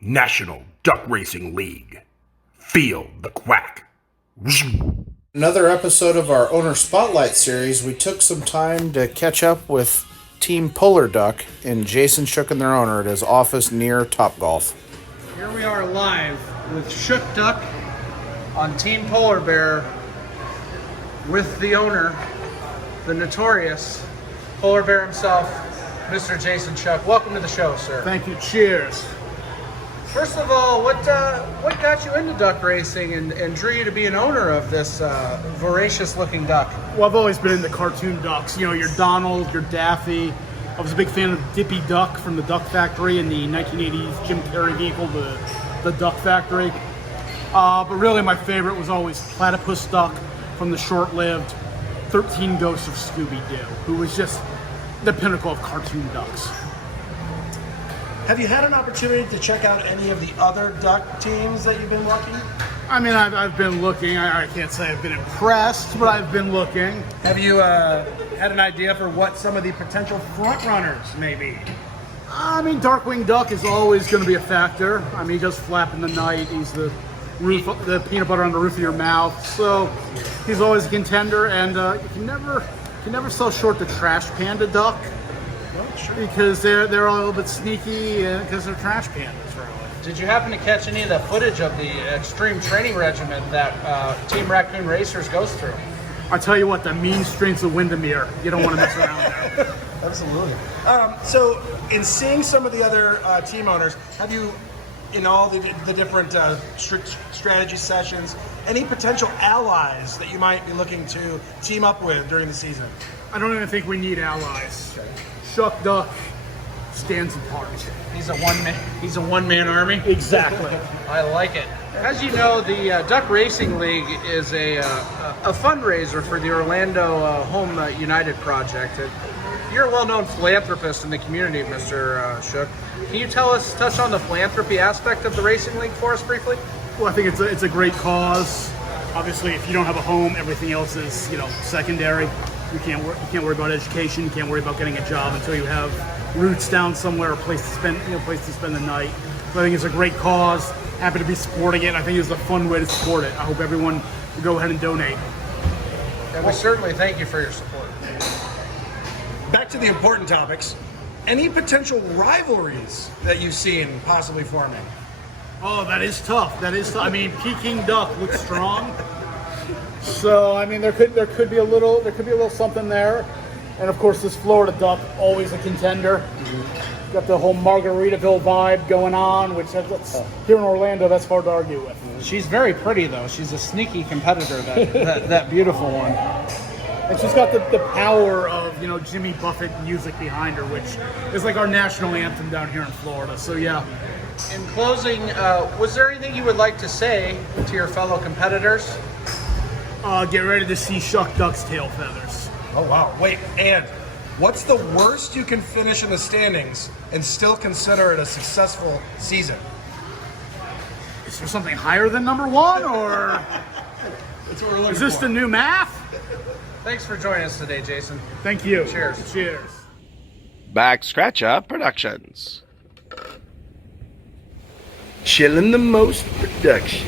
National Duck Racing League. Feel the quack. Another episode of our Owner Spotlight series. We took some time to catch up with Team Polar Duck and Jason Schuck and their owner at his office near Topgolf. Here we are live with Schuck Duck on Team Polar Bear with the owner, the notorious Polar Bear himself, Mr. Jason Schuck. Welcome to the show, sir. Thank you. Cheers. First of all, what got you into duck racing and drew you to be an owner of this voracious-looking duck? Well, I've always been into cartoon ducks. You know, your Donald, your Daffy. I was a big fan of Dippy Duck from the Duck Factory and the 1980s Jim Carrey vehicle, the Duck Factory. But really, my favorite was always Platypus Duck from the short-lived 13 Ghosts of Scooby-Doo, who was just the pinnacle of cartoon ducks. Have you had an opportunity to check out any of the other duck teams that you've been watching? I mean, I've been looking. I can't say I've been impressed, but I've been looking. Have you had an idea for what some of the potential front runners may be? I mean, Darkwing Duck is always going to be a factor. I mean, he does flap in the night. He's the peanut butter on the roof of your mouth. So he's always a contender, and you can never sell short the Trash Panda Duck. Because they're a little bit sneaky because they're trash pandas, really. Did you happen to catch any of the footage of the extreme training regimen that Team Raccoon Racers goes through? I tell you what, the mean strengths of Windermere. You don't want to mess around there. Absolutely. So, in seeing some of the other team owners, have you, in all the different strategy sessions, any potential allies that you might be looking to team up with during the season? I don't even think we need allies. Schuck Duck stands apart. He's a one-man army? Exactly. I like it. As you know, the Duck Racing League is a fundraiser for the Orlando Home United project. You're a well-known philanthropist in the community, Mr. Schuck. Can you touch on the philanthropy aspect of the Racing League for us briefly? Well, I think it's a great cause. Obviously, if you don't have a home, everything else is secondary. You can't worry about education. You can't worry about getting a job until you have roots down somewhere, a place to spend the night. So I think it's a great cause. Happy to be supporting it. I think it's a fun way to support it. I hope everyone will go ahead and donate. And we certainly thank you for your support. Back to the important topics. Any potential rivalries that you've seen possibly forming? Oh, that is tough. I mean, Peking Duck looks strong. So I mean, there could be a little something there, and of course this Florida Duck, always a contender. Mm-hmm. Got the whole Margaritaville vibe going on, which here in Orlando, that's hard to argue with. She's very pretty though. She's a sneaky competitor. That beautiful one. And she's got the power of Jimmy Buffett music behind her, which is like our national anthem down here in Florida. So yeah. In closing, was there anything you would like to say to your fellow competitors? Get ready to see Schuck Duck's tail feathers. Oh, wow. Wait, and what's the worst you can finish in the standings and still consider it a successful season? Is there something higher than number one, or That's what we're looking is this for. the new math? Thanks for joining us today, Jason. Thank you. Cheers. Cheers. Back Scratcha Productions. Chillin' the Most Production.